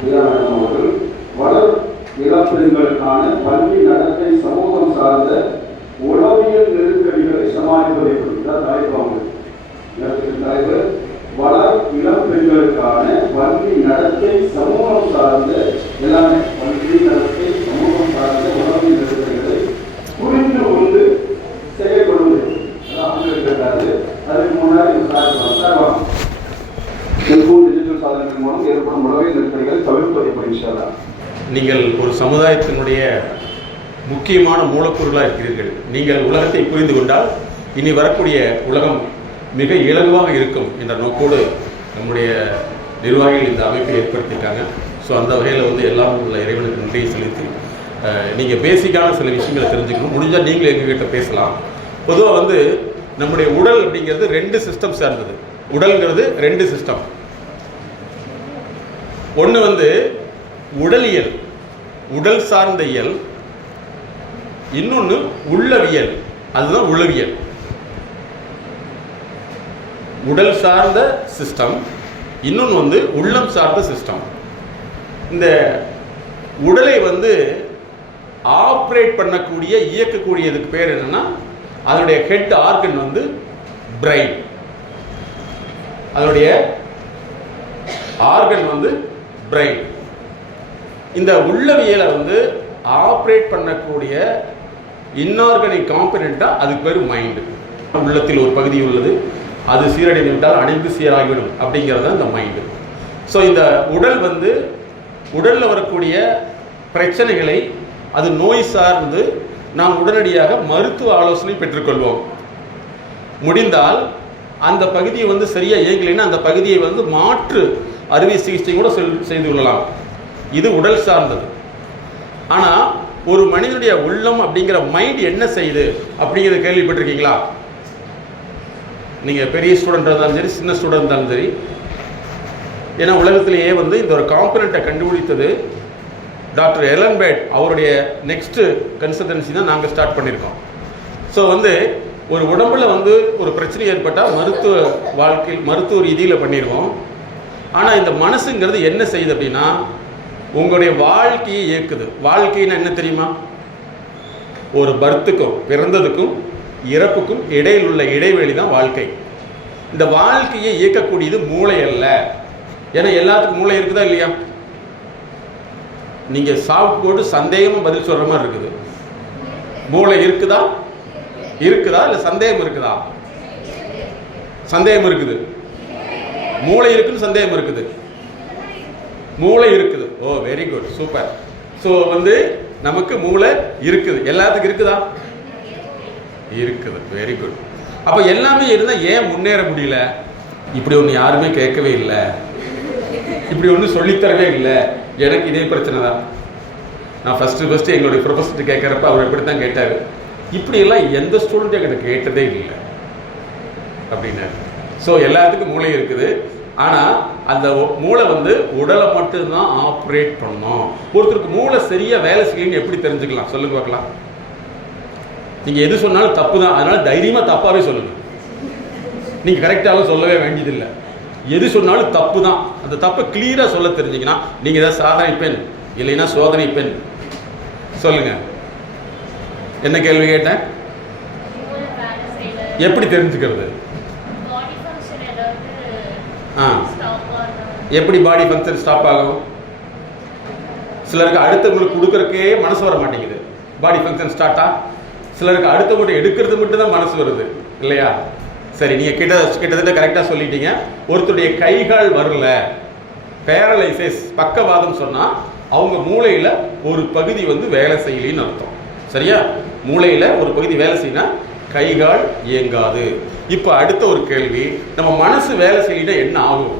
அவர்கள் வளர் இளம்பெண்களுக்கான பள்ளி நடத்தை சமூகம் சார்ந்த உளவியல் நெருக்கடிகளை சமாளிப்பதை குறித்த தலைப்பு. தலைவர் வளர் இளம் பெண்களுக்கான பள்ளி நடத்தை சமூகம் சார்ந்த எல்லாமே பள்ளி நடத்தை சமூகம் சார்ந்த உளவியல் நெருக்கடிகளை புரிந்து கொண்டு செயல்படுவது இருக்காது. அதுக்கு முன்னாடி டிஜிட்டல் சாதனங்கள் மூலம் ஏற்படும் உளவியல் நெருக்கடிகளை தவிர்ப்பதை பயிற்சியாளா. நீங்கள் ஒரு சமுதாயத்தினுடைய முக்கியமான மூலப்பொருளாக இருக்கிறீர்கள். நீங்கள் உலகத்தை புரிந்து கொண்டால் இனி வரக்கூடிய உலகம் மிக இலகுவாக இருக்கும் என்ற நோக்கோடு நம்முடைய நிர்வாகிகள் இந்த அமைப்பை ஏற்படுத்தியிருக்காங்க. ஸோ அந்த வகையில் எல்லாம் உள்ள இறைவனுக்கு நன்றியை செலுத்தி நீங்கள் பேசிக்கான சில விஷயங்களை தெரிஞ்சுக்கணும். முடிஞ்சால் நீங்களும் எங்ககிட்ட பேசலாம். பொதுவாக நம்முடைய உடல் அப்படிங்கிறது 2 சிஸ்டம் சார்ந்தது. உடல்ங்கிறது 2 சிஸ்டம். ஒன்று உடலியல், உடல் சார்ந்த இயல். இன்னொன்று உள்ளவியல், அதுதான் உளவியல். உடல் சார்ந்த சிஸ்டம், இன்னொன்று உள்ளம் சார்ந்த சிஸ்டம். இந்த உடலை ஆப்ரேட் பண்ணக்கூடிய இயக்கக்கூடியதுக்கு பேர் என்னன்னா, அதனுடைய ஹெட் ஆர்கன் பிரெயின். அதனுடைய ஆர்கன் பிரெயின். இந்த உள்ளவியலை ஆப்ரேட் பண்ணக்கூடிய இன்ஆர்கானிக் காம்பனண்டா அதுக்கு பேர் மைண்டு. உள்ளத்தில் ஒரு பகுதி உள்ளது, அது சீரடைந்து விட்டால் அனைத்து சீராகிவிடும் அப்படிங்கிறது இந்த மைண்டு. ஸோ இந்த உடல் உடலில் வரக்கூடிய பிரச்சனைகளை அது நோய் சார்ந்து நாம் உடனடியாக மருத்துவ ஆலோசனை பெற்றுக்கொள்வோம். முடிந்தால் அந்த பகுதியை சரியாக இயங்கலைன்னா அந்த பகுதியை மாற்று அறுவை சிகிச்சை கூட செய்து கொள்ளலாம். இது உடல் சார்ந்தது. ஆனால் ஒரு மனிதனுடைய உள்ளம் அப்படிங்கிற மைண்ட் என்ன செய்யுது அப்படிங்கிறத கேள்விப்பட்டிருக்கீங்களா? நீங்கள் பெரிய ஸ்டூடெண்டாக இருந்தாலும் சரி, சின்ன ஸ்டூடெண்ட் இருந்தாலும் சரி. ஏன்னா உலகத்திலேயே இந்த ஒரு காம்பனண்ட்டை கண்டுபிடித்தது டாக்டர் எலன் பேட். அவருடைய நெக்ஸ்ட்டு கன்சல்டன்சி தான் நாங்கள் ஸ்டார்ட் பண்ணியிருக்கோம். ஸோ ஒரு உடம்புல ஒரு பிரச்சனை ஏற்பட்டால் மருத்துவ ரீதியில் பண்ணிடுவோம். ஆனால் இந்த மனசுங்கிறது என்ன செய்யுது அப்படின்னா, உங்களுடைய வாழ்க்கையை இயக்குது. வாழ்க்கைன்னா என்ன தெரியுமா? ஒரு பர்த்துக்கும் பிறந்ததுக்கும் இறப்புக்கும் இடையில் உள்ள இடைவெளி தான் வாழ்க்கை. இந்த வாழ்க்கையை இயக்கக்கூடியது மூளை அல்ல. ஏன்னா எல்லாத்துக்கும் மூளை இருக்குதா இல்லையா? நீங்க சாப்பிட்டு போட்டு சந்தேகமா பதில் சொல்ற மாதிரி இருக்குது. மூளை இருக்குதா இல்ல சந்தேகம் இருக்குதா? சந்தேகம் இருக்குது. மூளை இருக்குன்னு சந்தேகம் இருக்குது. மூளை இருக்குது. ஓ வெரி குட், சூப்பர். ஸோ நமக்கு மூளை இருக்குது. எல்லாத்துக்கும் இருக்குதா? இருக்குது. Very good. அப்போ எல்லாமே இருந்தால் ஏன் முன்னேற முடியல? இப்படி ஒன்று யாருமே கேட்கவே இல்லை, இப்படி ஒன்று சொல்லித்தரவே இல்லை. எனக்கு இதே பிரச்சனை தான். நான் ஃபஸ்ட்டு எங்களுடைய ப்ரொஃபஸர்கிட்ட கேட்குறப்ப அவர் எப்படி தான் கேட்டார், இப்படியெல்லாம் எந்த ஸ்டூடெண்ட்டும் என்கிட்ட கேட்டதே இல்லை அப்படின்னு. ஸோ எல்லாத்துக்கும் மூளை இருக்குது. ஆனால் அந்த மூளை உடலை மட்டும்தான் ஆப்ரேட் பண்ணணும். ஒருத்தருக்கு மூளை சரியாக வேலை செய்யணும்னு எப்படி தெரிஞ்சுக்கலாம் சொல்லுங்க பார்க்கலாம். நீங்கள் எது சொன்னாலும் தப்பு தான், அதனால் தைரியமாக தப்பாகவே சொல்லுங்கள். நீங்கள் கரெக்டாகவும் சொல்லவே வேண்டியதில்லை. எது சொன்னாலும் தப்பு தான். அந்த தப்பை கிளியராக சொல்ல தெரிஞ்சிங்கன்னா நீங்கள் ஏதாவது சாதனை பெண் இல்லைன்னா சோதனை பெண். சொல்லுங்கள், என்ன கேள்வி கேட்டேன்? எப்படி தெரிஞ்சுக்கிறது? எப்படி பாடி ஃபங்க்ஷன் ஸ்டாப் ஆகும்? சிலருக்கு அடுத்தவங்களுக்கு கொடுக்கறக்கே மனசு வர மாட்டேங்குது, பாடி ஃபங்க்ஷன் ஸ்டார்ட்டா. சிலருக்கு அடுத்தவங்க எடுக்கிறது மட்டும் தான் மனசு வருது இல்லையா? சரி, நீங்கள் கிட்டத்தட்ட கரெக்டாக சொல்லிட்டீங்க. ஒருத்தருடைய கைகால் வரல, பேரலைசிஸ், பக்கவாதம் சொன்னால் அவங்க மூளையில் ஒரு பகுதி வேலை செய்யலின்னு அர்த்தம். சரியா? மூளையில் ஒரு பகுதி வேலை செய்யினா கைகால் இயங்காது. இப்போ அடுத்த ஒரு கேள்வி, நம்ம மனசு வேலை செய்யலினா என்ன ஆகும்?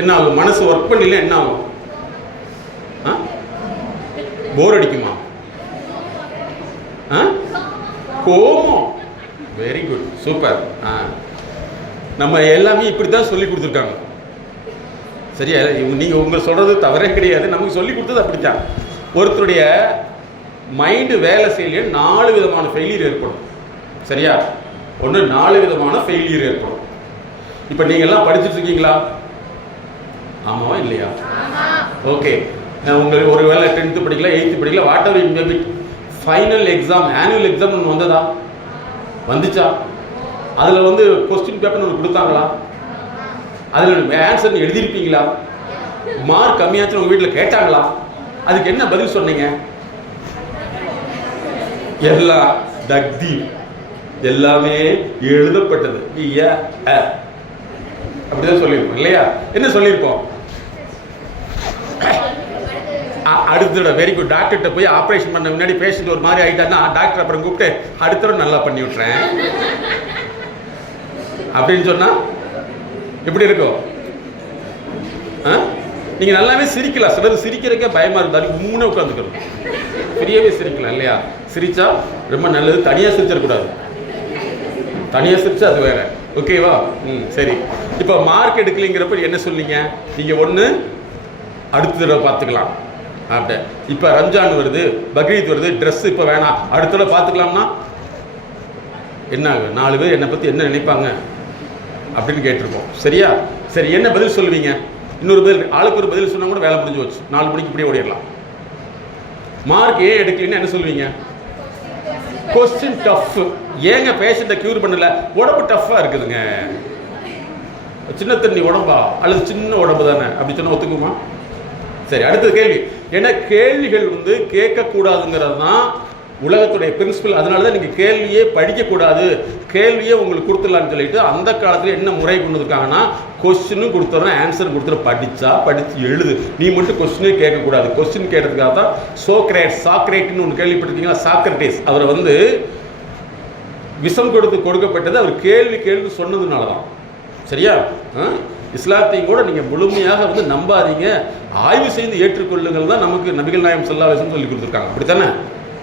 என்ன ஆகும்? மனசு ஒர்க் பண்ணல என்ன ஆகும்? போர் அடிக்குமா? கோபம். Very good, super. நம்ம எல்லாமே இப்படி தான் சொல்லி கொடுத்துருக்காங்க. சரியா? நீங்கள் உங்கள் சொல்கிறது தவறே கிடையாது. நமக்கு சொல்லி கொடுத்தது அப்படித்தான். ஒருத்தருடைய மைண்டு வேலை செய்யலையே 4 விதமான ஃபெயிலியர் ஏற்படும். சரியா? ஒன்று 4 விதமான ஃபெயிலியர் ஏற்படும். இப்போ நீங்கள்லாம் படிச்சுட்டு இருக்கீங்களா? ஆமாவா இல்லையா? ஓகே, உங்களுக்கு ஒரு வேளை 10th படிக்கல 8th படிக்கல what ever it may be, final exam annual exam ஒன்று வந்ததா? வந்துச்சா? அதில் வந்து கொஸ்டின் பேப்பர் ஒன்று கொடுத்தாங்களா? அதில் ஆன்சர் எழுதியிருப்பீங்களா? மார்க் கம்மியாச்சும் உங்கள் வீட்டில் கேட்டாங்களா? அதுக்கு என்ன பதில் சொன்னீங்க? எல்லாம் தக்தி, எல்லாமே எழுதப்பட்டது. அப்படிதான் சொல்லியிருப்போம் இல்லையா? என்ன சொல்லியிருப்போம்? அடுத்த வெரி குட். டாக்டர்கிட்ட போய் ஆப்ரேஷன் பண்ண முன்னாடி பேஷண்ட் ஒரு மாதிரி ஆகிட்டாருன்னா டாக்டர் அப்புறம் கூப்பிட்டு அடுத்த தடவை நல்லா பண்ணி விட்டுறேன் அப்படின்னு சொன்னா எப்படி இருக்கும்? நீங்க நல்லாவே சிரிக்கலாம். சிலர் சிரிக்கிறதுக்கே பயமா இருந்தா மூணே உட்காந்துக்கணும், பெரியவே சிரிக்கலாம் இல்லையா? சிரிச்சா ரொம்ப நல்லது. தனியா சிரிச்சிடக்கூடாது, தனியா சிரிச்சா அது வேற. ஓகேவா? சரி. இப்போ மார்க் எடுக்கலைங்கிறப்ப என்ன சொல்லிங்க? நீங்க ஒன்று அடுத்த தடவை பார்த்துக்கலாம் அப்படி. இப்போ ரம்ஜான் வருது, பக்ரீத் வருது, ட்ரெஸ் இப்போ வேணாம், அடுத்த தடவை பார்த்துக்கலாம்னா என்ன ஆகும்? 4 பேர் என்னை பற்றி என்ன நினைப்பாங்க அப்படின்னு கேட்டிருப்போம். சரியா? சரி, என்ன பதில் சொல்லுவீங்க? இன்னொரு பதில், ஆளுக்கு ஒரு பதில் சொன்னா கூட வேலை முடிஞ்சு வச்சு 4 மணிக்கு இப்படியே ஓடிடலாம். மார்க் ஏன் எடுக்கலன்னு என்ன சொல்லுவீங்க? Question tough. ஏங்க பேஷண்ட்டை கியூர் பண்ணல? உடம்பு டஃப்பா இருக்குதுங்க. சின்ன தண்ணி உடம்பா அல்லது சின்ன உடம்பு தானே அப்படி சொன்னா ஒத்துக்குமா? சரி, அடுத்த கேள்வி. ஏன்னா கேள்விகள் வந்து கேட்கக்கூடாதுங்கிறது தான் உலகத்துடைய பிரின்சிபல். அதனால தான் நீங்கள் கேள்வியே படிக்கக்கூடாது, கேள்வியே உங்களுக்கு கொடுத்துடலான்னு சொல்லிட்டு அந்த காலத்தில் என்ன முறை கொண்டு இருக்காங்கன்னா, கொஸ்டினும் கொடுத்துறோம் ஆன்சர் கொடுத்துட, படித்து எழுது, நீ மட்டும் கொஸ்டினே கேட்கக்கூடாது. கொஸ்டின் கேட்டதுக்காக தான் சாக்ரேட்னு ஒன்று கேள்விப்பட்டிருக்கீங்களா? சாக்ரட்டிஸ் அவரை வந்து விஷம் கொடுக்கப்பட்டது அவர் கேள்வி சொன்னதுனால தான். சரியா? இஸ்லாத்தையும் கூட நீங்கள் முழுமையாக வந்து நம்பாதீங்க, ஆய்வு செய்து ஏற்றுக்கொள்ளுங்கள் தான் நமக்கு நபிகள் நாயகம் ஸல்லல்லாஹு அலைஹி வஸல்லம் சொல்லி கொடுத்துருக்காங்க. அப்படித்தானே?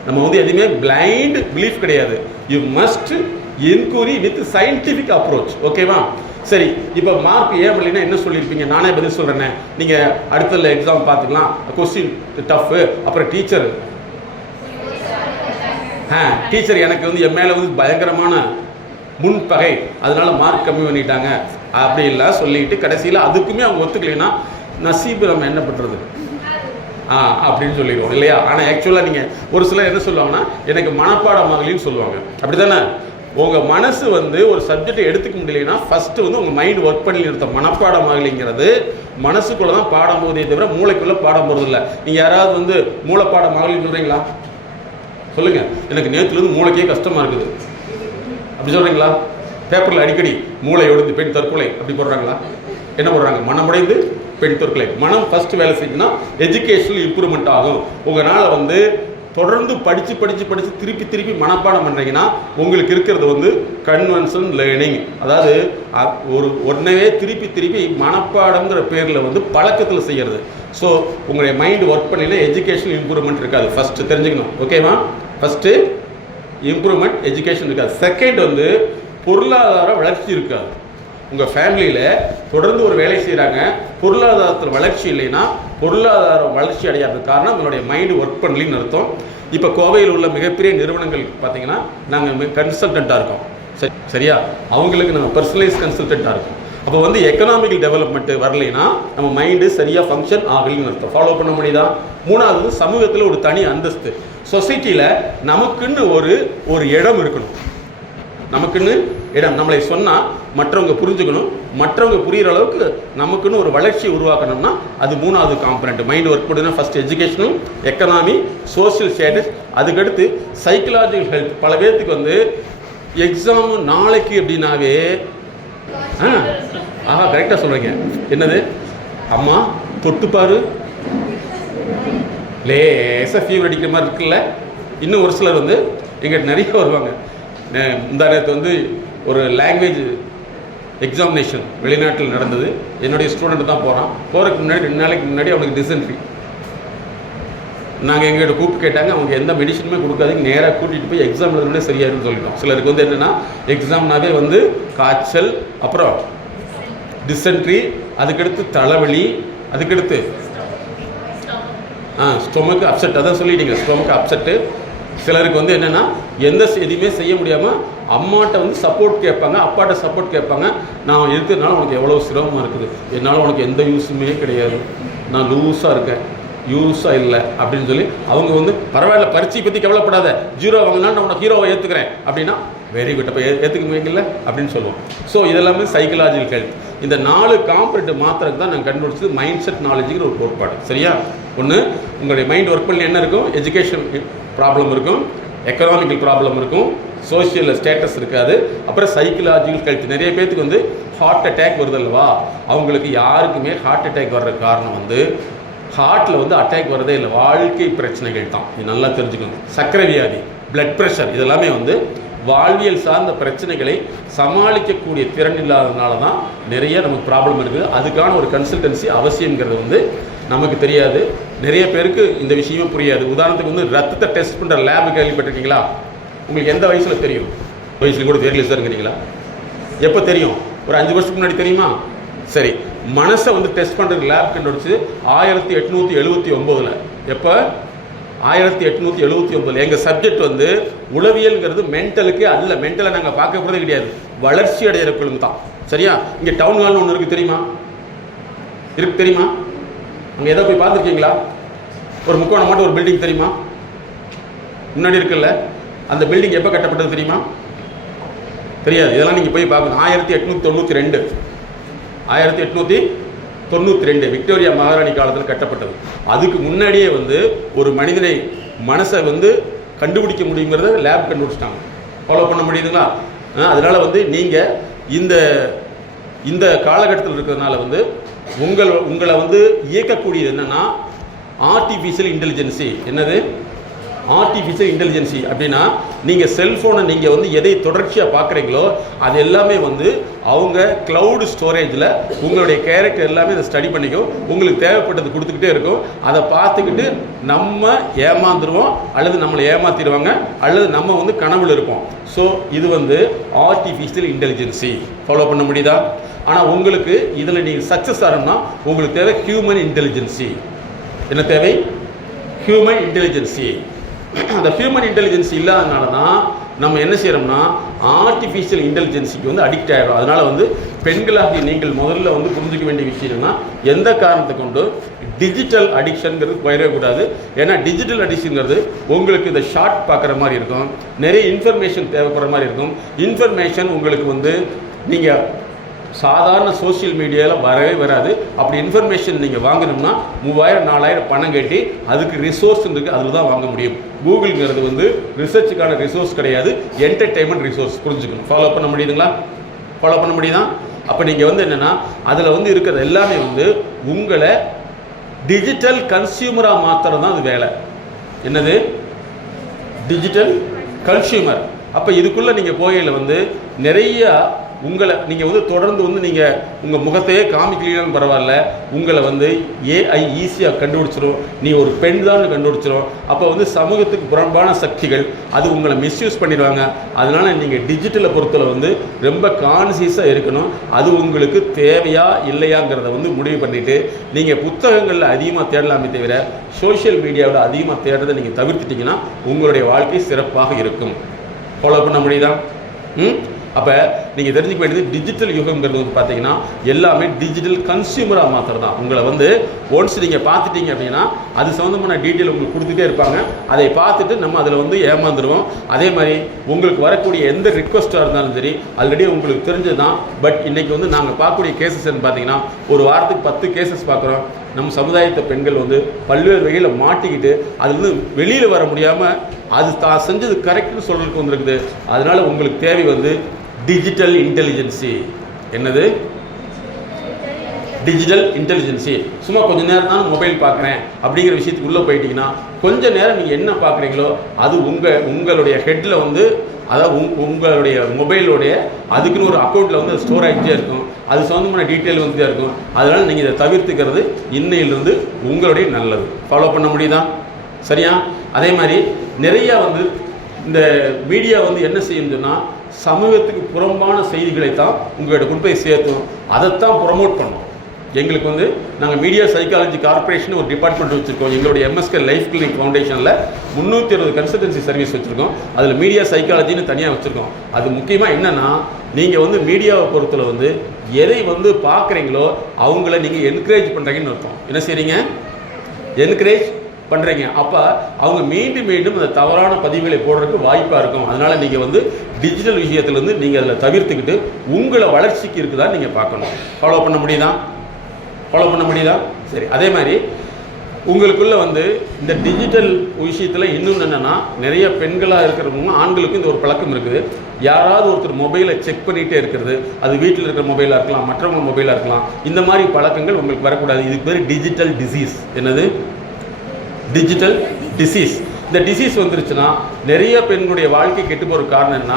நம்ம வந்து எதுவுமே பிளைண்ட் பிலீஃப் கிடையாது. You must enquiry with scientific approach. ஓகேவா? சரி, இப்போ மார்க் ஏன் இல்லைன்னா என்ன சொல்லியிருப்பீங்க? நானே பதில் சொல்கிறேன்னே. நீங்கள் அடுத்த எக்ஸாம் பார்த்துக்கலாம், கொஸ்டின் டஃப்பு, அப்புறம் டீச்சர் எனக்கு வந்து என் மேலே வந்து பயங்கரமான முன்பகை, அதனால மார்க் கம்மி பண்ணிட்டாங்க அப்படி இல்லை சொல்லிட்டு கடைசியில் அதுக்குமே அவங்க ஒத்துக்கலைன்னா நசீபு நம்ம என்ன பண்ணுறது அப்படின்னு சொல்லிடுவோம் இல்லையா? ஆனால் ஆக்சுவலாக நீங்கள் ஒரு சிலர் என்ன சொல்லுவாங்கன்னா எனக்கு மனப்பாடமாகலின்னு சொல்லுவாங்க. அப்படி தானே? உங்கள் மனசு வந்து ஒரு சப்ஜெக்டை எடுத்துக்க முடியலைன்னா ஃபஸ்ட்டு வந்து உங்கள் மைண்ட் ஒர்க் பண்ணி நிறுத்த. மனப்பாடமாகலிங்கிறது மனசுக்குள்ளே தான் பாடம் போதே தவிர மூளைக்குள்ளே பாடம் போகிறது இல்லை. நீங்கள் யாராவது வந்து மூளைப்பாடமாகலின்னு சொல்கிறீங்களா? சொல்லுங்கள். எனக்கு நேற்றுலேருந்து மூளைக்கே கஷ்டமாக இருக்குது அப்படி சொல்கிறீங்களா? பேப்பரில் அடிக்கடி மூளை ஒடிந்து பெண் தற்கொலை அப்படி போடுறாங்களா? என்ன போடுறாங்க? மனமுடைந்து பெண் தற்கொலை. மனம் ஃபஸ்ட்டு வேலை செஞ்சுன்னா எஜுகேஷனல் இம்ப்ரூவ்மெண்ட் ஆகும். உங்களால் வந்து தொடர்ந்து படித்து திருப்பி மனப்பாடம் பண்ணுறீங்கன்னா உங்களுக்கு இருக்கிறது வந்து கன்வென்ஷன் லேர்னிங். அதாவது ஒன்றவே திருப்பி மனப்பாடங்கிற பேரில் வந்து பழக்கத்தில் செய்கிறது. ஸோ உங்களுடைய மைண்டு ஒர்க் பண்ணினா எஜுகேஷனல் இம்ப்ரூவ்மெண்ட் இருக்காது. ஃபஸ்ட்டு தெரிஞ்சுக்கணும். ஓகேவா? ஃபஸ்ட்டு இம்ப்ரூவ்மெண்ட் எஜுகேஷன் இருக்காது. செகண்ட் வந்து பொருளாதார வளர்ச்சி இருக்காது. உங்கள் ஃபேமிலியில் தொடர்ந்து ஒரு வேலை செய்கிறாங்க, பொருளாதாரத்தில் வளர்ச்சி இல்லைன்னா பொருளாதார வளர்ச்சி அடையாததுக்கு காரணம் உங்களுடைய மைண்டு ஒர்க் பண்ணலின்னு அர்த்தம். இப்போ கோவையில் உள்ள மிகப்பெரிய நிறுவனங்கள் பார்த்தீங்கன்னா நாங்கள் கன்சல்டண்ட்டாக இருக்கோம். சரியா? அவங்களுக்கு நம்ம பர்சனலைஸ் கன்சல்டண்ட்டாக இருக்கும். அப்போ வந்து எக்கனாமிக்கல் டெவலப்மெண்ட்டு வரலைன்னா நம்ம மைண்டு சரியாக ஃபங்க்ஷன் ஆகலின்னு அர்த்தம். ஃபாலோ பண்ண முடியுதா? மூணாவது, சமூகத்தில் ஒரு தனி அந்தஸ்து. சொசைட்டியில் நமக்குன்னு ஒரு இடம் இருக்கணும். நமக்குன்னு இடம் நம்மளை சொன்னால் மற்றவங்க புரிஞ்சுக்கணும், மற்றவங்க புரிகிற அளவுக்கு நமக்குன்னு ஒரு வளர்ச்சியை உருவாக்கணும்னா அது மூணாவது காம்பனண்ட். மைண்ட் ஒர்க் பண்ணுன்னா ஃபஸ்ட் எஜுகேஷனும், எக்கனாமி, சோஷியல் ஸ்டேட்டஸ், அதுக்கடுத்து சைக்கலாஜிக்கல் ஹெல்த். பல பேர்த்துக்கு வந்து எக்ஸாம் நாளைக்கு அப்படின்னாவே கரெக்டாக சொல்கிறீங்க. என்னது? அம்மா தொட்டுப்பாரு, லேசாக ஃபீவர் அடிக்கிற மாதிரி இருக்குல்ல. இன்னும் ஒரு சிலர் வந்து எங்கிட்ட நிறைய வருவாங்க. இந்த நேரத்து வந்து ஒரு லாங்குவேஜ் எக்ஸாமினேஷன் வெளிநாட்டில் நடந்தது. என்னுடைய ஸ்டூடெண்ட் தான் போகிறதுக்கு முன்னாடி 2 நாளைக்கு முன்னாடி அவனுக்கு டிசென்ட்ரி. நாங்கள் எங்கள்கிட்ட கூப்பிட்டு கேட்டாங்க, அவங்க எந்த மெடிசனுமே கொடுக்காதீங்க, நேராக கூட்டிகிட்டு போய் எக்ஸாம் எழுதுனே சரியாயிருன்னு சொல்லிட்டோம். சிலருக்கு வந்து என்னென்னா எக்ஸாம்னாவே வந்து காய்ச்சல், அப்புறம் டிசென்ட்ரி, அதுக்கடுத்து தலைவலி, அதுக்கடுத்து ஸ்டொமக் அப்செட். அதான் சொல்லிட்டீங்க, ஸ்டொமக் அப்செட்டு, சிலருக்கு வந்து என்னென்னா எந்த எதுவுமே செய்ய முடியாமல் அம்மாட்ட வந்து சப்போர்ட் கேட்பாங்க, அப்பாட்ட சப்போர்ட் கேட்பாங்க. நான் இருக்கிறதுனால உனக்கு எவ்வளோ சிரமமாக இருக்குது, என்னால் உனக்கு எந்த யூஸுமே கிடையாது, நான் லூஸாக இருக்கேன், யூஸாக இல்லை அப்படின்னு சொல்லி அவங்க வந்து பரவாயில்ல, பரீட்சை பற்றி கவலைப்படாத, 0 வாங்கினாலும் நான் உனக்கு ஹீரோவை ஏற்றுக்கிறேன் அப்படின்னா வெரி குட், அப்போ ஏற்றுக்குவீங்கல்ல அப்படின்னு சொல்லுவோம். ஸோ இதெல்லாமே சைக்கலாஜிக்கல் ஹெல்த். இந்த 4 காம்பனண்ட் மாத்திரம் தான் நாங்கள் கண்டுபிடிச்சது மைண்ட் செட் நாலேஜுங்கிற ஒரு கோட்பாடு. சரியா? ஒன்று, உங்களுடைய மைண்ட் ஒர்க் பண்ணி என்ன இருக்கும், எஜுகேஷன் ப்ராப்ளம் இருக்கும், எக்கனாமிக்கல் ப்ராப்ளம் இருக்கும், சோஷியல் ஸ்டேட்டஸ் இருக்காது, அப்புறம் சைக்கலாஜிக்கல் ஹெல்த். நிறைய பேருக்கு வந்து ஹார்ட் அட்டாக் வருது அல்லவா, அவங்களுக்கு யாருக்குமே ஹார்ட் அட்டாக் வர்ற காரணம் வந்து ஹார்ட்டில் வந்து அட்டாக் வரதே இல்லை, வாழ்க்கை பிரச்சனைகள் தான். இது நல்லா தெரிஞ்சுக்கணும். சர்க்கரை வியாதி, பிளட் ப்ரெஷர், இதெல்லாமே வந்து வாழ்வியல் சார்ந்த பிரச்சனைகளை சமாளிக்கக்கூடிய திறன் இல்லாததுனால தான் நிறைய நமக்கு ப்ராப்ளம் இருக்குது. அதுக்கான ஒரு கன்சல்டன்சி அவசியங்கிறது வந்து நமக்கு தெரியாது. நிறைய பேருக்கு இந்த விஷயமே புரியாது. உதாரணத்துக்கு வந்து ரத்தத்தை டெஸ்ட் பண்ணுற லேபு கேள்விப்பட்டிருக்கீங்களா? உங்களுக்கு எந்த வயசில் தெரியும்? வயசுல கூட தெரியல சார்ங்கிறீங்களா? எப்போ தெரியும்? ஒரு 5 வருஷத்துக்கு முன்னாடி தெரியுமா? சரி, மனசை வந்து டெஸ்ட் பண்ணுறதுக்கு லேப் கண்டுபிடிச்சு 1879. எப்போ? 1879. எங்கள் சப்ஜெக்ட் வந்து உளவியல்ங்கிறது மென்டலுக்கு அல்ல. மென்டலை நாங்கள் பார்க்க போகிறதே கிடையாது, வளர்ச்சி அடைகிற குழுங்க தான். சரியா? இங்கே டவுன் ஹால்னு ஒன்று இருக்குது, தெரியுமா? இருக்கு, தெரியுமா? அங்கே எதை போய் பார்த்துருக்கீங்களா? ஒரு முக்கோணம் மட்டும் ஒரு பில்டிங் தெரியுமா? முன்னாடி இருக்குல்ல, அந்த பில்டிங் எப்போ கட்டப்பட்டது தெரியுமா? தெரியாது. இதெல்லாம் நீங்கள் போய் பார்க்கணும். 1892. 1892 விக்டோரியா மகாராணி காலத்தில் கட்டப்பட்டது. அதுக்கு முன்னாடியே வந்து ஒரு மனிதனை மனசை வந்து கண்டுபிடிக்க முடியுங்கிறத லேப் கண்டுபிடிச்சிட்டாங்க. ஃபாலோ பண்ண முடியுதுங்களா? அதனால் வந்து நீங்கள் இந்த காலகட்டத்தில் இருக்கிறதுனால வந்து உங்களை வந்து இயக்கக்கூடியது என்னென்னா ஆர்டிஃபிஷியல் இன்டெலிஜென்சி. என்னது ஆர்டிஃபிஷியல் இன்டெலிஜென்சி அப்படின்னா, நீங்கள் செல்ஃபோனை நீங்கள் வந்து எதை தொடர்ச்சியாக பார்க்குறீங்களோ அது எல்லாமே வந்து அவங்க க்ளவுடு ஸ்டோரேஜில் உங்களுடைய கேரக்டர் எல்லாமே அதை ஸ்டடி பண்ணிக்கும், உங்களுக்கு தேவைப்பட்டது கொடுத்துக்கிட்டே இருக்கும். அதை பார்த்துக்கிட்டு நம்ம ஏமாந்துருவோம், அல்லது நம்மளை ஏமாற்றிடுவாங்க, அல்லது நம்ம வந்து கனவுல இருப்போம். ஸோ இது வந்து ஆர்டிஃபிஷியல் இன்டெலிஜென்சி. ஃபாலோ பண்ண முடியுதா? ஆனால் உங்களுக்கு இதில் நீங்கள் சக்ஸஸ் ஆகணும்னா உங்களுக்கு தேவை ஹியூமன் இன்டெலிஜென்சி. என்ன தேவை? Human intelligence. அந்த ஹியூமன் இன்டெலிஜென்சி இல்லாதனால தான் நம்ம என்ன செய்கிறோம்னா ஆர்டிஃபிஷியல் இன்டெலிஜென்சிக்கு வந்து அடிக்ட் ஆகிடும். அதனால் வந்து பெண்களாகி நீங்கள் முதல்ல வந்து புரிஞ்சிக்க வேண்டிய விஷயம்னா, எந்த காரணத்தை கொண்டு டிஜிட்டல் அடிக்ஷனுங்கிறது போயிடவே கூடாது. ஏன்னா டிஜிட்டல் அடிக்ஷனுங்கிறது உங்களுக்கு இந்த ஷார்ட் பார்க்குற மாதிரி இருக்கும், நிறைய இன்ஃபர்மேஷன் தேவைப்படுற மாதிரி இருக்கும். இன்ஃபர்மேஷன் உங்களுக்கு வந்து நீங்கள் சாதாரண சோசியல் மீடியாவில் வரவே வராது. அப்படி இன்ஃபர்மேஷன் நீங்கள் வாங்கணும்னா 3000-4000 பணம் கட்டி அதுக்கு ரிசோர்ஸ் இருக்குது, அதில் தான் வாங்க முடியும். கூகுள்ங்கிறது வந்து ரிசர்ச்சுக்கான ரிசோர்ஸ் கிடையாது, என்டர்டெயின்மெண்ட் ரிசோர்ஸ். புரிஞ்சுக்கணும். ஃபாலோ பண்ண முடியுதுங்களா? ஃபாலோ பண்ண முடியுதா? அப்போ நீங்கள் வந்து என்னென்னா அதில் வந்து இருக்கிறது எல்லாமே வந்து உங்களை டிஜிட்டல் கன்சியூமராக மாத்திரம் தான் அது வேலை. என்னது? Digital consumer. அப்போ இதுக்குள்ளே நீங்கள் போகையில் வந்து நிறையா உங்களை நீங்கள் வந்து தொடர்ந்து வந்து நீங்கள் உங்கள் முகத்தையே காமிக்கலீங்கன்னு பரவாயில்ல, உங்களை வந்து ஏஐ ஈஸியாக கண்டுபிடிச்சிடும். நீ ஒரு பெண் தான் கண்டுபிடிச்சிடும். அப்போ வந்து சமூகத்துக்கு புறம்பான சக்திகள் அது உங்களை மிஸ்யூஸ் பண்ணிடுவாங்க. அதனால் நீங்கள் டிஜிட்டலை பொறுத்தல வந்து ரொம்ப கான்சியஸாக இருக்கணும். அது உங்களுக்கு தேவையா இல்லையாங்கிறத வந்து முடிவு பண்ணிவிட்டு நீங்கள் புத்தகங்களில் அதிகமாக தேடலாமே தவிர சோஷியல் மீடியாவில் அதிகமாக தேடுறதை நீங்கள் தவிர்த்துட்டிங்கன்னா உங்களுடைய வாழ்க்கை சிறப்பாக இருக்கும். ஃபாலோ பண்ண முடியுதா? அப்போ நீங்கள் தெரிஞ்சுக்க வேண்டியது டிஜிட்டல் யுகங்கிறது வந்து பார்த்தீங்கன்னா எல்லாமே டிஜிட்டல் கன்சியூமராக மாத்திரம் தான். உங்களை வந்து ஒன்ஸ் நீங்கள் பார்த்துட்டீங்க அப்படின்னா அது சம்மந்தமான டீட்டெயில் உங்களுக்கு கொடுத்துட்டே இருப்பாங்க. அதை பார்த்துட்டு நம்ம அதில் வந்து ஏமாந்துருவோம். அதே மாதிரி உங்களுக்கு வரக்கூடிய எந்த ரிக்வஸ்ட்டாக இருந்தாலும் சரி ஆல்ரெடி உங்களுக்கு தெரிஞ்சது தான். பட் இன்றைக்கி வந்து நாங்கள் பார்க்கக்கூடிய கேசஸ்ன்னு பார்த்தீங்கன்னா ஒரு வாரத்துக்கு 10 கேசஸ் பார்க்குறோம். நம்ம சமுதாயத்தை பெண்கள் வந்து பல்வேறு வகையில் மாட்டிக்கிட்டு அதுலேருந்து வெளியில் வர முடியாமல் அது தான் செஞ்சது கரெக்ட்னு சொல்கிறதுக்கு வந்துருக்குது. அதனால் உங்களுக்கு தேவை வந்து டிஜிட்டல் இன்டெலிஜென்சி. என்னது? Digital intelligence. சும்மா கொஞ்சம் நேரம் தான் மொபைல் பார்க்குறேன் அப்படிங்கிற விஷயத்துக்கு உள்ளே போயிட்டீங்கன்னா கொஞ்சம் நேரம் நீங்கள் என்ன பார்க்குறீங்களோ அது உங்களுடைய ஹெட்டில் வந்து அதாவது உங்களுடைய மொபைலோடைய அதுக்குன்னு ஒரு அக்கௌண்ட்டில் வந்து ஸ்டோர் ஆகிட்டே இருக்கும். அது சம்மந்தமான டீட்டெயில் வந்துட்டே இருக்கும். அதனால் நீங்கள் இதை தவிர்த்துக்கிறது இன்னையிலிருந்து உங்களுடைய நல்லது. ஃபாலோ பண்ண முடியுதா? சரியா? அதே மாதிரி நிறையா வந்து இந்த மீடியா வந்து என்ன செய்யும்னு சொன்னால் சமூகத்துக்கு புறம்பான செய்திகளை தான் உங்கள்கிட்ட கொண்டு போய் சேர்த்தும், அதைத்தான் ப்ரொமோட் பண்ணும். எங்களுக்கு வந்து நாங்கள் மீடியா சைக்காலஜி கார்பரேஷன் ஒரு டிபார்ட்மெண்ட் வச்சுருக்கோம். எங்களுடைய எம்எஸ்கே லைஃப் கிளினிக் ஃபவுண்டேஷனில் 360 கன்சல்டன்சி சர்வீஸ் வச்சுருக்கோம். அதில் மீடியா சைக்காலஜின்னு தனியாக வச்சுருக்கோம். அது முக்கியமாக என்னென்னா, நீங்கள் வந்து மீடியாவை பொறுத்தல வந்து எதை வந்து பார்க்குறீங்களோ அவங்கள நீங்கள் என்கரேஜ் பண்ணுறீங்கன்னு அர்த்தம். என்ன செய்கிறீங்க? என்கரேஜ் பண்ணுறீங்க. அப்போ அவங்க மீண்டும் மீண்டும் அந்த தவறான பதிவுகளை போடுறதுக்கு வாய்ப்பாக இருக்கும். அதனால் நீங்கள் வந்து டிஜிட்டல் விஷயத்துலேருந்து நீங்கள் அதில் தவிர்த்துக்கிட்டு உங்களை வளர்ச்சிக்கு இருக்குதா நீங்கள் பார்க்கணும். ஃபாலோ பண்ண முடியுதா? சரி. அதே மாதிரி உங்களுக்குள்ள வந்து இந்த டிஜிட்டல் விஷயத்தில் இன்னும் என்னென்னா, நிறைய பெண்களாக இருக்கிறவங்க ஆண்களுக்கும் இந்த ஒரு பழக்கம் இருக்குது. யாராவது ஒருத்தர் மொபைலை செக் பண்ணிகிட்டே இருக்கிறது, அது வீட்டில் இருக்கிற மொபைலாக இருக்கலாம், மற்றவங்க மொபைலாக இருக்கலாம். இந்த மாதிரி பழக்கங்கள் உங்களுக்கு வரக்கூடாது. இதுக்கு பேர் டிஜிட்டல் டிசீஸ். என்னது? Digital disease. இந்த டிசீஸ் வந்துருச்சுன்னா நிறைய பெண்களுடைய வாழ்க்கை கெட்டு போகிற காரணம் என்ன?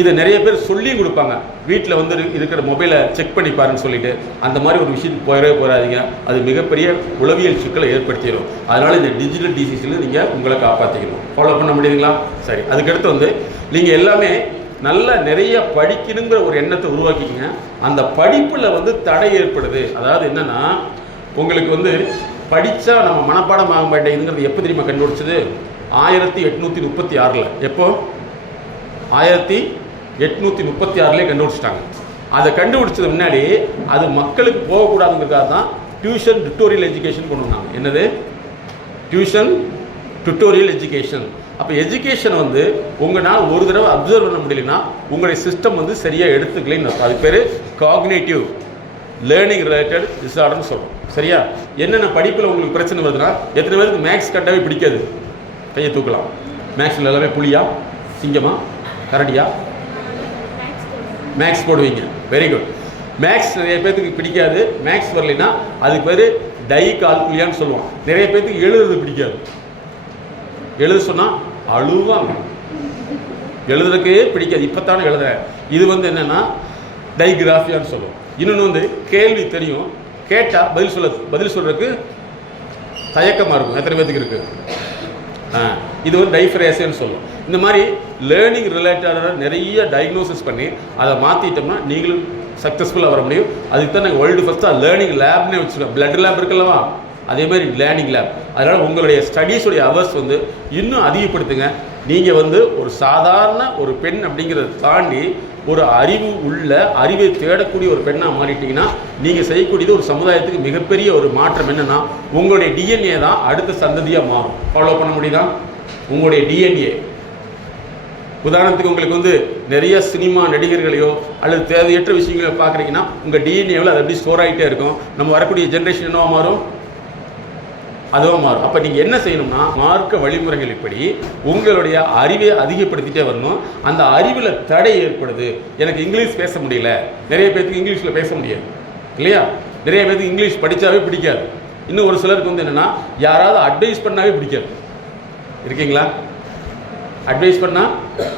இதை நிறைய பேர் சொல்லி கொடுப்பாங்க. வீட்டில் வந்து இருக்கிற மொபைலை செக் பண்ணி பாருன்னு சொல்லிட்டு அந்த மாதிரி ஒரு விஷயத்துக்கு போயிடாதீங்க. அது மிகப்பெரிய உளவியல் சிக்கலை ஏற்படுத்திடும். அதனால் இந்த டிஜிட்டல் டிசீஸில் நீங்கள் உங்களை காப்பாற்றிக்கணும். ஃபாலோ பண்ண முடியுதுங்களா? சரி. அதுக்கடுத்து வந்து நீங்கள் எல்லாமே நல்லா நிறைய படிக்கணுங்கிற ஒரு எண்ணத்தை உருவாக்கிக்கிங்க. அந்த படிப்பில் வந்து தடை ஏற்படுது. அதாவது என்னென்னா, உங்களுக்கு வந்து படித்தா நம்ம மனப்பாடம் ஆக மாட்டேங்குதுங்கிறது எப்போ தெரியுமா கண்டுபிடிச்சது? 1836. எப்போ? 1836 கண்டுபிடிச்சிட்டாங்க. அதை கண்டுபிடிச்சது முன்னாடி அது மக்களுக்கு போகக்கூடாதுங்கிறதுக்காக தான் டியூஷன் டுட்டோரியல் எஜுகேஷன் கொண்டு வந்தாங்க. என்னது? Tuition tutorial education. அப்போ எஜுகேஷன் வந்து உங்களால் ஒரு தடவை அப்சர்வ் பண்ண முடியலன்னா உங்களுடைய சிஸ்டம் வந்து சரியாக எடுத்துக்கலைன்னு அர்த்தம். அது பேர் காக்னேட்டிவ் லேர்னிங் ரிலேட்டட் டிஸார்டர்னு சொல்கிறோம். சரியா? என்னென்ன படிப்பில் உங்களுக்கு பிரச்சனை வருதுன்னா, எத்தனை பேருக்கு மேக்ஸ் கட்டாவே பிடிக்காது? கையை தூக்கலாம். மேக்ஸில் எல்லாமே புளியா, சிங்கமா, கரடியா? மேக்ஸ் போடுவீங்க. Very good. மேக்ஸ் நிறைய பேர்த்துக்கு பிடிக்காது. மேக்ஸ் வரலைன்னா அதுக்கு பேர் டை கால்குலியான்னு சொல்லுவோம். நிறைய பேர்த்துக்கு எழுதுறது பிடிக்காது. எழுத சொன்னால் அழுவாங்க. எழுதுறதுக்கே பிடிக்காது. இப்போ தானே எழுதுறேன். இது வந்து என்னென்னா டைகிராஃபியான்னு சொல்லுவோம். இன்னொன்று வந்து கேள்வி தெரியும், கேட்டால் பதில் சொல்கிறதுக்கு தயக்கமாக இருக்கும். எத்தனை பேர்த்துக்கு இருக்குது? இது ஒரு டைஃப்ரேசியன்னு சொல்லுவோம். இந்த மாதிரி லேர்னிங் ரிலேட்டடாக நிறைய டயக்னோசிஸ் பண்ணி அதை மாற்றிட்டோம்னா நீங்களும் சக்ஸஸ்ஃபுல்லாக வர முடியும். அதுக்கு தான் நாங்கள் வேர்ல்டு ஃபஸ்ட்டாக லேர்னிங் லேப்னே வச்சுருக்கோம். பிளட் லேப் இருக்குல்லவா, அதே மாதிரி லேர்னிங் லேப். அதனால் உங்களுடைய ஸ்டடீஸுடைய ஹவர்ஸ் வந்து இன்னும் அதிகப்படுத்துங்க. நீங்கள் வந்து ஒரு சாதாரண ஒரு பெண் அப்படிங்கிறத தாண்டி ஒரு அறிவை தேடக்கூடிய ஒரு பெண்ணாக மாறிட்டீங்கன்னா நீங்கள் செய்யக்கூடியது ஒரு சமுதாயத்துக்கு மிகப்பெரிய ஒரு மாற்றம். என்னென்னா, உங்களுடைய டிஎன்ஏ தான் அடுத்த சந்ததியாக மாறும். ஃபாலோ பண்ண முடியுதா? உங்களுடைய டிஎன்ஏ. உதாரணத்துக்கு உங்களுக்கு வந்து நிறைய சினிமா நடிகர்களையோ அல்லது தேவையற்ற விஷயங்களோ பார்க்குறீங்கன்னா உங்கள் டிஎன்ஏவில் அது எப்படி ஸ்டோர் ஆகிட்டே இருக்கும். நம்ம வரக்கூடிய ஜென்ரேஷன் என்னவா மாறும்? அதுவும் மாறும். அப்போ நீங்கள் என்ன செய்யணும்னா, மார்க்க வழிமுறைகள் இப்படி உங்களுடைய அறிவை அதிகப்படுத்திட்டே வரணும். அந்த அறிவில் தடை ஏற்படுது. எனக்கு இங்கிலீஷ் பேச முடியல. நிறைய பேருக்கு இங்கிலீஷில் பேச முடியாது இல்லையா? நிறைய பேருக்கு இங்கிலீஷ் படித்தாவே பிடிக்காது. இன்னும் ஒரு சிலருக்கு வந்து என்னென்னா, யாராவது அட்வைஸ் பண்ணாவே பிடிக்காது. இருக்கீங்களா? அட்வைஸ் பண்ணால்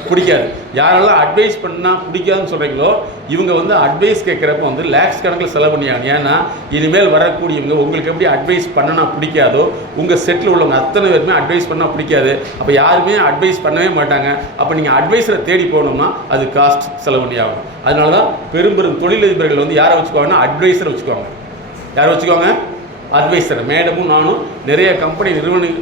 பிடிக்காது. யாரெல்லாம் அட்வைஸ் பண்ணால் பிடிக்காதுன்னு சொல்கிறீங்களோ இவங்க வந்து அட்வைஸ் கேட்குறப்ப வந்து லேக்ஸ் கணக்கில் செலவு பண்ணியாங்க. ஏன்னா இனிமேல் வரக்கூடியவங்க உங்களுக்கு எப்படி அட்வைஸ் பண்ணனா பிடிக்காதோ உங்கள் செட்டில் உள்ளவங்க அத்தனை பேருமே அட்வைஸ் பண்ணால் பிடிக்காது. அப்போ யாருமே அட்வைஸ் பண்ணவே மாட்டாங்க. அப்போ நீங்கள் அட்வைஸரை தேடி போகணும்னா அது காஸ்ட் செலவு பண்ணி ஆகும். அதனால தான் பெரும் தொழிலதிபர்கள் வந்து யாரை வச்சுக்குவாங்கன்னா அட்வைஸரை வச்சுக்குவாங்க. யாரை வச்சுக்குவாங்க? அட்வைஸர். மேடமும் நானும் நிறைய கம்பெனி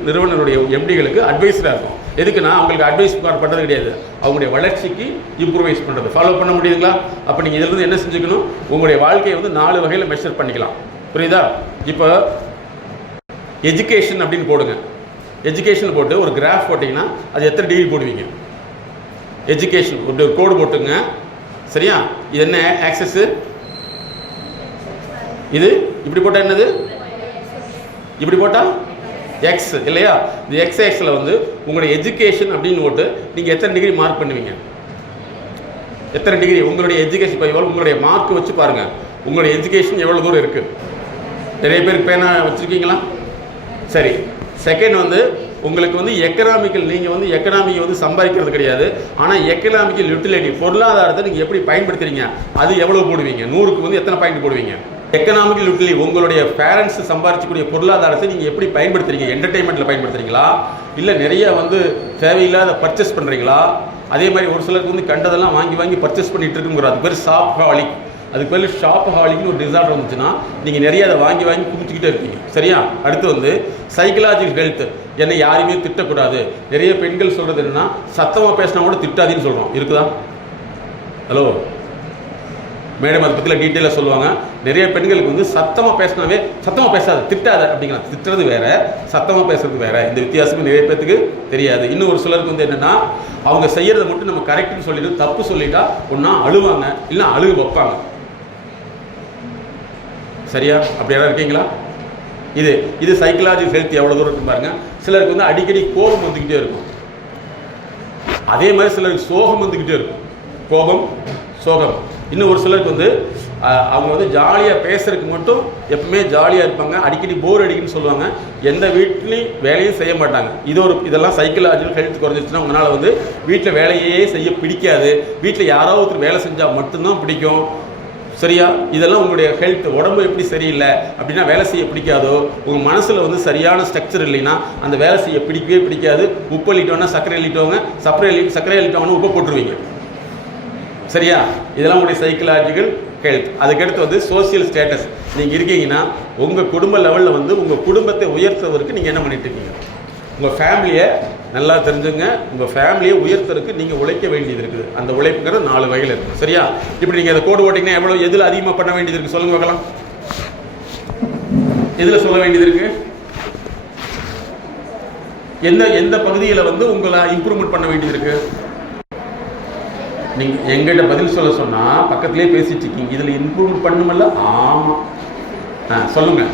நிறுவனருடைய எம்டிகளுக்கு அட்வைஸராக இருக்கும். எதுக்குன்னா அவங்களுக்கு அட்வைஸ் பண்ணுறது கிடையாது, அவங்களுடைய வளர்ச்சிக்கு இம்ப்ரூவைஸ் பண்ணுறது. ஃபாலோ பண்ண முடியுதுங்களா? அப்போ நீங்கள் இதிலிருந்து என்ன செஞ்சுக்கணும்? உங்களுடைய வாழ்க்கையை வந்து 4 வகையில் மெஷர் பண்ணிக்கலாம். புரியுதா? இப்போ எஜுகேஷன் அப்படின்னு போடுங்க. எஜுகேஷன் போட்டு ஒரு கிராஃப் போட்டிங்கன்னா அது எத்தனை டிகிரி போடுவீங்க? எஜுகேஷன் ஒரு கோடு போட்டுங்க. சரியா? இது என்ன ஆக்சஸ்? இது இப்படி போட்டால் என்னது? இப்படி போட்டால் எக்ஸ் இல்லையா? இந்த எக்ஸ் எக்ஸில் வந்து உங்களுடைய எஜுகேஷன் அப்படின்னு போட்டு நீங்கள் எத்தனை டிகிரி மார்க் பண்ணுவீங்க? எத்தனை டிகிரி உங்களுடைய எஜுகேஷன் பைவல் உங்களுடைய மார்க் வச்சு பாருங்கள். உங்களுடைய எஜுகேஷன் எவ்வளோ தூரம் இருக்குது? நிறைய பேருக்கு பேனா வச்சுருக்கீங்களா? சரி. செகண்ட் வந்து உங்களுக்கு வந்து எக்கனாமிக்கல், நீங்கள் வந்து எக்கனாமிக்கை வந்து சம்பாதிக்கிறது கிடையாது, ஆனால் எக்கனாமிக்கல் யூட்டிலிட்டி பொருளாதாரத்தை நீங்கள் எப்படி பயன்படுத்துறீங்க அது எவ்வளோ போடுவீங்க? 100க்கு வந்து எத்தனை பாயிண்ட் போடுவீங்க? எக்கனாமிக்கல் யூட்டிலிட்டி உங்களுடைய பேரண்ட்ஸ் சம்பாதிக்கக்கூடிய பொருளாதாரத்தை நீங்கள் எப்படி பயன்படுத்துறீங்க? என்டர்டைன்மெண்ட்டில் பயன்படுத்துறீங்களா, இல்லை நிறைய வந்து தேவையில்லாத பர்ச்சேஸ் பண்ணுறீங்களா? அதே மாதிரி ஒரு சிலருக்கு வந்து கண்டதெல்லாம் வாங்கி பர்ச்சேஸ் பண்ணிட்டு இருக்குங்கிறது அது பேர் ஷாப்ஹாலிக். அதுக்கு பதில் ஷாப்ஹாலிக்னு ஒரு டிசார்டர் வந்துச்சுன்னா நீங்கள் நிறைய அதை வாங்கி வாங்கி குடிச்சிக்கிட்டே இருப்பீங்க. சரியா? அடுத்து வந்து சைக்கலாஜிக்கல் ஹெல்த். என்னை யாரையுமே திட்டக்கூடாது. நிறைய பெண்கள் சொல்கிறது என்னென்னா, சத்தமாக பேசினா கூட திட்டாதீன்னு சொல்கிறோம். இருக்குதா? ஹலோ மேடம், அதை பற்றியில் டீட்டெயிலாக சொல்லுவாங்க. நிறைய பெண்களுக்கு வந்து சத்தமாக பேசினாவே சத்தமாக பேசாத, திட்டாத அப்படிங்கிறாங்க. திட்டுறது வேற, சத்தமாக பேசுறது வேற. இந்த வித்தியாசமே நிறைய பேருக்கு தெரியாது. இன்னும் ஒரு சிலருக்கு வந்து என்னென்னா, அவங்க செய்யறதை மட்டும் நம்ம கரெக்ட்னு சொல்லிட்டு தப்பு சொல்லிட்டா ஒன்றா அழுவாங்க, இல்லை அழுக வைப்பாங்க. சரியா? அப்படி யாராவது இருக்கீங்களா? இது சைக்கலாஜிக்கல் ஹெல்த் எவ்வளோ தூரம் இருக்கு பாருங்க. சிலருக்கு வந்து அடிக்கடி கோபம் வந்துக்கிட்டே இருக்கும். அதே மாதிரி சிலருக்கு சோகம் வந்துக்கிட்டே இருக்கும். கோபம், சோகம். இன்னும் ஒரு சிலருக்கு வந்து அவங்க வந்து ஜாலியாக பேசுறதுக்கு மட்டும் எப்பவுமே ஜாலியாக இருப்பாங்க. அடிக்கடி போர் அடிக்குன்னு சொல்லுவாங்க. எந்த வீட்லையும் வேலையும் செய்ய மாட்டாங்க. இதெல்லாம் சைக்கலாஜிக்கல் ஹெல்த் குறைஞ்சிச்சுன்னா உங்களால் வந்து வீட்டில் வேலையே செய்ய பிடிக்காது. வீட்டில் யாராவது ஒருத்தர் வேலை செஞ்சால் மட்டும்தான் பிடிக்கும். சரியா? இதெல்லாம் உங்களுடைய ஹெல்த், உடம்பு எப்படி சரியில்லை அப்படின்னா வேலை செய்ய பிடிக்காதோ, உங்கள் மனசில் வந்து சரியான ஸ்ட்ரக்சர் இல்லைன்னா அந்த வேலை செய்ய பிடிக்கவே பிடிக்காது. உப்பு அள்ளிட்டோன்னா சர்க்கரை அள்ளிட்டவங்க, சர்க்கரை அள்ளிட்டவங்கன்னா உப்பு போட்டுருவீங்க. சரியா? இதெல்லாம் உங்களுடைய சைக்கலாஜிக்கல் ஹெல்த். அதுக்கடுத்து வந்து சோசியல் ஸ்டேட்டஸ். நீங்கள் இருக்கீங்கன்னா உங்கள் குடும்ப லெவலில் வந்து உங்கள் குடும்பத்தை உயர்த்துவதற்கு நீங்கள் என்ன பண்ணிட்டு இருக்கீங்க? உங்கள் ஃபேமிலியை நல்லா தெரிஞ்சுங்க. உங்கள் ஃபேமிலியை உயர்த்துறதுக்கு நீங்கள் உழைக்க வேண்டியது இருக்குது. அந்த உழைப்புங்கிறது 4 வகையில் இருக்குது. சரியா? இப்படி நீங்கள் அதை கோடு ஓட்டிங்கன்னா எவ்வளோ, எதில் அதிகமாக பண்ண வேண்டியது இருக்குது சொல்லுங்க பார்க்கலாம். எதில் சொல்ல வேண்டியது இருக்குது? எந்த பகுதியில் வந்து உங்களை இம்ப்ரூவ்மெண்ட் பண்ண வேண்டியது இருக்குது? நீங்கள் எங்கிட்ட பதில் சொல்ல சொன்னால் பக்கத்துலேயே பேசிட்டு இருக்கீங்க. இதில் இம்ப்ரூவ்மெண்ட் பண்ணுமல்ல? ஆமாம். சொல்லுங்கள்,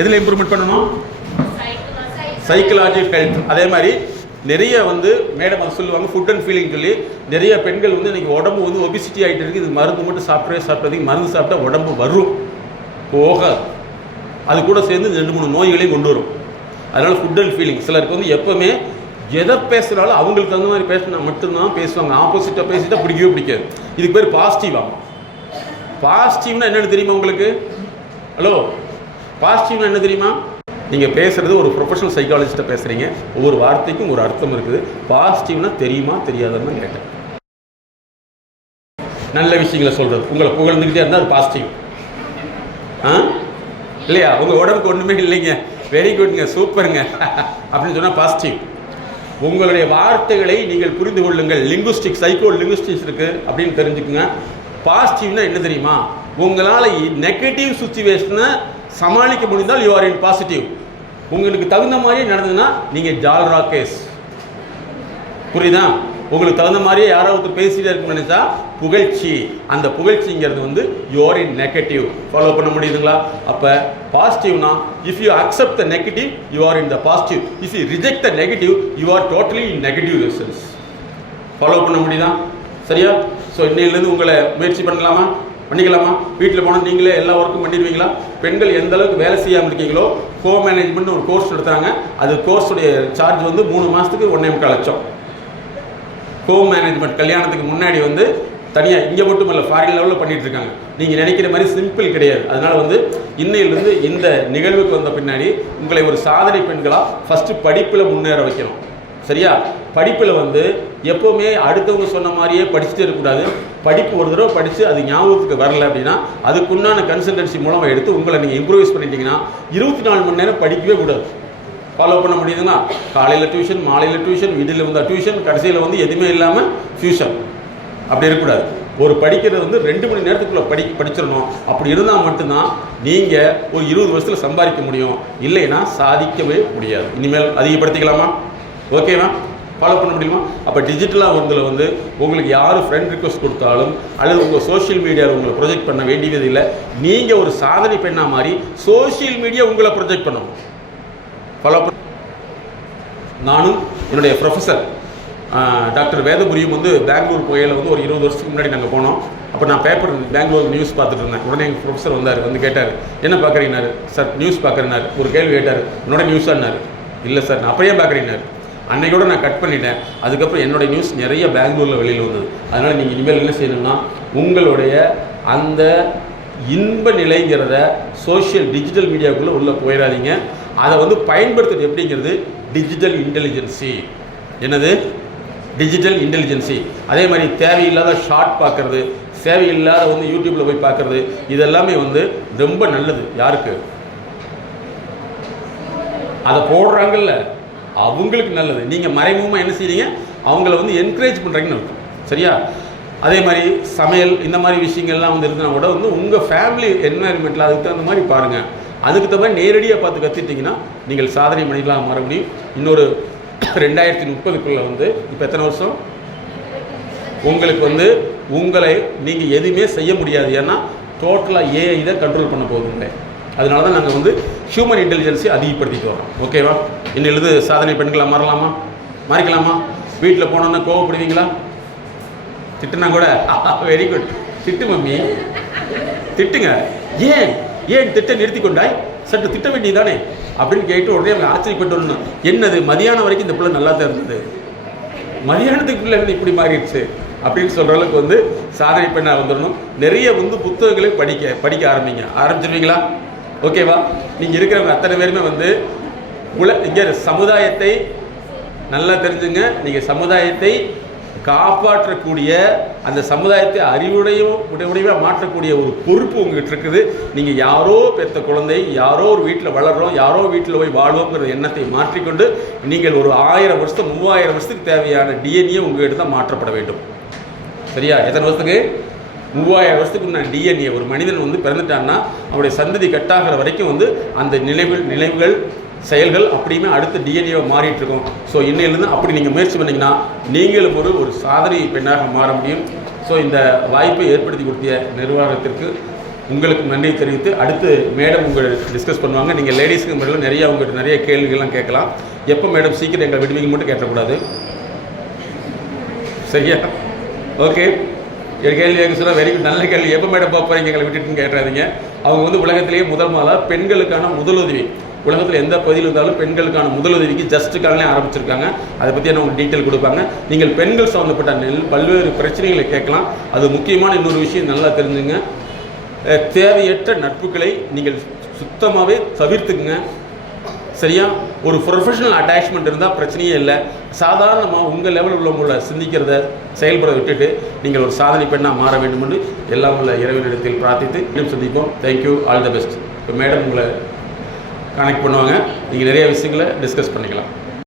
எதில் இம்ப்ரூவ்மெண்ட் பண்ணணும்? Psychological health. அதே மாதிரி நிறைய வந்து மேடம் அது சொல்லுவாங்க, ஃபுட் அண்ட் ஃபீலிங் சொல்லி நிறைய பெண்கள் வந்து இன்றைக்கி உடம்பு வந்து ஒபிசிட்டி ஆகிட்டு இருக்குது. இது மருந்து மட்டும் சாப்பிட்றதுக்கு மருந்து சாப்பிட்டா உடம்பு வரும், போகாது. அது கூட சேர்ந்து 2-3 நோய்களையும் கொண்டு வரும். அதனால் ஃபுட் அண்ட் ஃபீலிங். சிலருக்கு வந்து எப்போவுமே எதை பேசுகிறாலும் அவங்களுக்கு தகுந்த மாதிரி பேசினா மட்டும்தான் பேசுவாங்க. ஆப்போசிட்டாக பேசிட்டா பிடிக்கவே பிடிக்காது. இதுக்கு பேர் பாசிட்டிவ் ஆகும். பாசிட்டிவ்னா என்னென்னு தெரியுமா உங்களுக்கு? ஹலோ, பாசிட்டிவ்னா என்ன தெரியுமா? நீங்கள் பேசுகிறது ஒரு ப்ரொஃபஷனல் சைக்காலஜிஸ்ட்டை பேசுகிறீங்க. ஒவ்வொரு வார்த்தைக்கும் ஒரு அர்த்தம் இருக்குது. பாசிட்டிவ்னா தெரியுமா தெரியாதுன்னு கேட்டேன். நல்ல விஷயங்களை சொல்கிறது, உங்களை புகழ்ந்துக்கிட்டே இருந்தால் அது பாசிட்டிவ். இல்லையா? உங்கள் உடம்புக்கு ஒன்றுமே இல்லைங்க, வெரி குட்ங்க, சூப்பருங்க அப்படின்னு சொன்னால் பாசிட்டிவ். உங்களுடைய வார்த்தைகளை நீங்கள் புரிந்து கொள்ளுங்கள். லிங்குஸ்டிக், சைக்கோ லிங்குஸ்டிக்ஸ் இருக்குது அப்படின்னு தெரிஞ்சுக்குங்க. பாசிட்டிவ்னா என்ன தெரியுமா? உங்களால் நெகட்டிவ் சுச்சுவேஷனை சமாளிக்க முடிந்தால் யூ ஆர் இன் பாசிட்டிவ். உங்களுக்கு தகுந்த மாதிரியே நடந்ததுன்னா நீங்கள் ஜால்ரா கேஸ். புரியுதா? உங்களுக்கு தகுந்த மாதிரியே யாராவது பேசிட்டே இருக்குன்னு நினைச்சா புகழ்ச்சி. அந்த புகழ்ச்சிங்கிறது வந்து you are in negative. Follow பண்ண முடியுதுங்களா? அப்போ பாசிட்டிவ்னா if you accept the negative you are in the positive. If you reject the negative you are totally in negative results. Follow பண்ண முடியுதா? சரியா? ஸோ இன்னையிலேருந்து உங்களை முயற்சி பண்ணிக்கலாமா? வீட்டில் போனால் நீங்களே எல்லா ஒர்க்கும் பண்ணிடுவீங்களா? பெண்கள் எந்த அளவுக்கு வேலை செய்யாமல் இருக்கீங்களோ, ஹோம் மேனேஜ்மெண்ட் ஒரு கோர்ஸ் எடுத்தாங்க. அது கோர்ஸுடைய சார்ஜ் வந்து 3 மாதத்துக்கு 1.25 லட்சம். ஹோம் மேனேஜ்மெண்ட் கல்யாணத்துக்கு முன்னாடி வந்து தனியாக இங்கே மட்டும் இல்லை, ஃபாரின் லெவலில் பண்ணிட்டு இருக்காங்க. நீங்கள் நினைக்கிற மாதிரி சிம்பிள் கிடையாது. அதனால் வந்து இன்னையிலிருந்து இந்த நிகழ்வுக்கு வந்த பின்னாடி உங்களை ஒரு சாதனை பெண்களாக ஃபஸ்ட்டு படிப்பில் முன்னேற வைக்கணும். சரியா? படிப்பில் வந்து எப்போவுமே அடுத்தவங்க சொன்ன மாதிரியே படிச்சுட்டே இருக்கக்கூடாது. படிப்பு ஒரு தடவை படித்து அது ஞாபகத்துக்கு வரல அப்படின்னா அதுக்குண்டான கன்சல்டன்சி மூலமாக எடுத்து உங்களை நீங்கள் இம்ப்ரூவைஸ் பண்ணிட்டீங்கன்னா 24 மணி நேரம் படிக்கவே கூடாது. ஃபாலோ பண்ண முடியுதுன்னா காலையில் டியூஷன், மாலையில் டியூஷன், வீட்டில் வந்தால் டியூஷன், கடைசியில் வந்து எதுவுமே இல்லாமல் ஃபியூஷன். அப்படி இருக்கக்கூடாது. ஒரு படிக்கிறது வந்து 2 மணி நேரத்துக்குள்ளே படிச்சிடணும். அப்படி இருந்தால் மட்டும்தான் நீங்கள் ஒரு 20 வருஷத்தில் சம்பாதிக்க முடியும். இல்லைன்னா சாதிக்கவே முடியாது. இனிமேல் அதிகப்படுத்திக்கலாமா? ஓகேவா? ஃபாலோ பண்ண முடியுமா? அப்போ டிஜிட்டலாக வந்து உங்களுக்கு யார் ஃப்ரெண்ட் ரிக்வஸ்ட் கொடுத்தாலும் அல்லது உங்கள் சோஷியல் மீடியாவில் உங்களை ப்ரொஜெக்ட் பண்ண வேண்டியது இல்லை. நீங்கள் ஒரு சாதனை பெண்ணாக மாதிரி சோஷியல் மீடியா உங்களை ப்ரொஜெக்ட் பண்ணணும். ஃபாலோ பண்ண. நானும் என்னுடைய ப்ரொஃபஸர் டாக்டர் வேதபுரியும் வந்து பெங்களூர் போகையில் வந்து ஒரு 20 வருஷத்துக்கு முன்னாடி நாங்கள் போனோம். அப்போ நான் பேப்பர் பெங்களூர் நியூஸ் பார்த்துட்டு இருந்தேன். உடனே எங்கள் ப்ரொஃபஸர் வந்தார், வந்து கேட்டார், என்ன பார்க்குறீங்கன்னாரு. Sir news பார்க்குறேன்னாரு. ஒரு கேள்வி கேட்டார், என்னோட நியூஸான்னாரு. இல்லை சார், நான் அப்படியே பார்க்குறீங்கன்னாரு. அன்னைக்கூட நான் கட் பண்ணிட்டேன். அதுக்கப்புறம் என்னுடைய நியூஸ் நிறைய பெங்களூரில் வெளியில் வந்தது. அதனால் நீங்கள் இனிமேல் என்ன செய்யணும்னா உங்களுடைய அந்த இன்ப நிலைங்கிறத டிஜிட்டல் மீடியாவுக்குள்ளே உள்ளே போயிடாதீங்க. அதை வந்து பயன்படுத்துறது எப்படிங்கிறது டிஜிட்டல் இன்டெலிஜென்சி. என்னது? Digital intelligence. அதே மாதிரி தேவையில்லாத ஷார்ட் பார்க்குறது, தேவையில்லாத வந்து யூடியூப்பில் போய் பார்க்குறது இதெல்லாமே வந்து ரொம்ப நல்லது. யாருக்கு அதை போடுறாங்கல்ல அவங்களுக்கு நல்லது. நீங்கள் மறைமுகமாக என்ன செய்றீங்க, அவங்கள வந்து என்கரேஜ் பண்ணுறீங்கன்னு இருக்கும். சரியா? அதே மாதிரி சமையல் இந்த மாதிரி விஷயங்கள்லாம் வந்து இருக்குன்னா கூட வந்து உங்கள் ஃபேமிலி என்வாயர்மெண்ட்டில் அதுக்கு தகுந்த மாதிரி பாருங்கள். அதுக்கு தகுந்த மாதிரி நேரடியாக பார்த்து கற்றுட்டிங்கன்னா நீங்கள் சாதனை பண்ணிக்கலாம் மறுபடியும். இன்னொரு 2030க்குள்ளே வந்து இப்போ எத்தனை வருஷம் உங்களுக்கு வந்து உங்களை நீங்கள் எதுவுமே செய்ய முடியாது. ஏன்னா டோட்டலாக ஏஐ தான் கண்ட்ரோல் பண்ண போகுதுங்களே. அதனால தான் நாங்கள் வந்து ஹியூமன் இன்டெலிஜென்ஸை அதிகப்படுத்திட்டு வரோம். ஓகேவா? இன்னிலிருந்து சாதனை பெண்களாக மாறிக்கலாமா? வீட்டில் போனோன்னா கோவப்படுவீங்களா? திட்டுனா கூட வெரி குட், திட்டு மம்மி, திட்டுங்க. ஏன் திட்ட நிறுத்தி கொண்டாய், சற்று திட்ட வேண்டியதானே அப்படின்னு கேட்டு உடனே அவங்க ஆச்சரியப்பட்டு, என்னது மதியானம் வரைக்கும் இந்த பிள்ளை நல்லா தான் இருந்தது, மதியானத்துக்கு பிள்ளை இருந்து இப்படி மாறிடுச்சு அப்படின்னு சொல்கிற அளவுக்கு வந்து சாதனை பெண்ணாக வந்துடணும். நிறைய வந்து புத்தகங்களை படிக்க ஆரம்பிச்சிருவீங்களா? ஓகேவா? நீங்கள் இருக்கிறவங்க அத்தனை பேருமே வந்து இங்கே சமுதாயத்தை நல்லா தெரிஞ்சுங்க. நீங்கள் சமுதாயத்தை காப்பாற்றக்கூடிய, அந்த சமுதாயத்தை அறிவுடையவே மாற்றக்கூடிய ஒரு பொறுப்பு உங்ககிட்ட இருக்குது. நீங்கள் யாரோ பெற்ற குழந்தை, யாரோ ஒரு வீட்டில் வளர்கிறோம், யாரோ வீட்டில் போய் வாழ்வோங்கிற எண்ணத்தை மாற்றிக்கொண்டு நீங்கள் ஒரு 1000 வருஷம் 3000 வருஷத்துக்கு தேவையான டிஎன்ஏ உங்ககிட்ட தான் மாற்றப்பட வேண்டும். சரியா? எத்தனை வருஷத்துக்கு? 3000 வருஷத்துக்கு முன்னாடி டிஎன்ஏ ஒரு மனிதன் வந்து பிறந்துட்டான்னா அவருடைய சந்ததி கட்டாகிற வரைக்கும் வந்து அந்த நினைவுகள் செயல்கள் அப்படியுமே அடுத்த டிஎன்ஏவை மாறிட்டு இருக்கோம். ஸோ இன்னையிலேருந்து அப்படி நீங்கள் முயற்சி பண்ணிங்கன்னா நீங்களும் ஒரு சாதனை பெண்ணாக மாற முடியும். ஸோ இந்த வாய்ப்பை ஏற்படுத்தி கொடுத்த நிர்வாகத்திற்கு உங்களுக்கு நன்றி தெரிவித்து அடுத்து மேடம் உங்களை டிஸ்கஸ் பண்ணுவாங்க. நீங்கள் லேடிஸுக்கு முறையில் உங்கள்கிட்ட நிறைய கேள்விகள்லாம் கேட்கலாம். எப்போ மேடம் சீக்கிரம் எங்களை விடுவீங்க மட்டும் கேட்டக்கூடாது. சரியா? ஓகே. கேள்வி கேட்க சொல்ல வெரி குட், நல்ல கேள்வி. எப்போ மேடம் பார்ப்பீங்க எங்களை விட்டுட்டுன்னு கேட்டுறாதீங்க. அவங்க வந்து உலகத்திலேயே முதல் முதலாக பெண்களுக்கான முதலுதவி, உலகத்தில் எந்த பகுதியில் இருந்தாலும் பெண்களுக்கான முதலுதவிக்கு ஜஸ்ட்டுக்காரனே ஆரம்பிச்சிருக்காங்க. அதை பற்றி என்ன உங்களுக்கு டீட்டெயில் கொடுப்பாங்க. நீங்கள் பெண்கள் சம்மந்தப்பட்ட பல்வேறு பிரச்சனைகளை கேட்கலாம். அது முக்கியமான இன்னொரு விஷயம் நல்லா தெரிஞ்சுங்க. தேவையற்ற நட்புகளை நீங்கள் சுத்தமாகவே தவிர்த்துக்குங்க. சரியா? ஒரு ப்ரொஃபஷனல் அட்டாச்மெண்ட் இருந்தால் பிரச்சனையே இல்லை. சாதாரணமாக உங்கள் லெவலில் உள்ளவங்கள சிந்திக்கிறத செயல்பட விட்டுட்டு நீங்கள் ஒரு சாதனை பெண்ணாக மாற வேண்டும் என்று எல்லாம் உள்ள இறைவனிடத்தில் பிரார்த்தித்து இன்னும் சந்திப்போம். Thank you, all the best. இப்போ மேடம் உங்களை கனெக்ட் பண்ணுவாங்க. நீங்கள் நிறைய விஷயங்களை டிஸ்கஸ் பண்ணிக்கலாம்.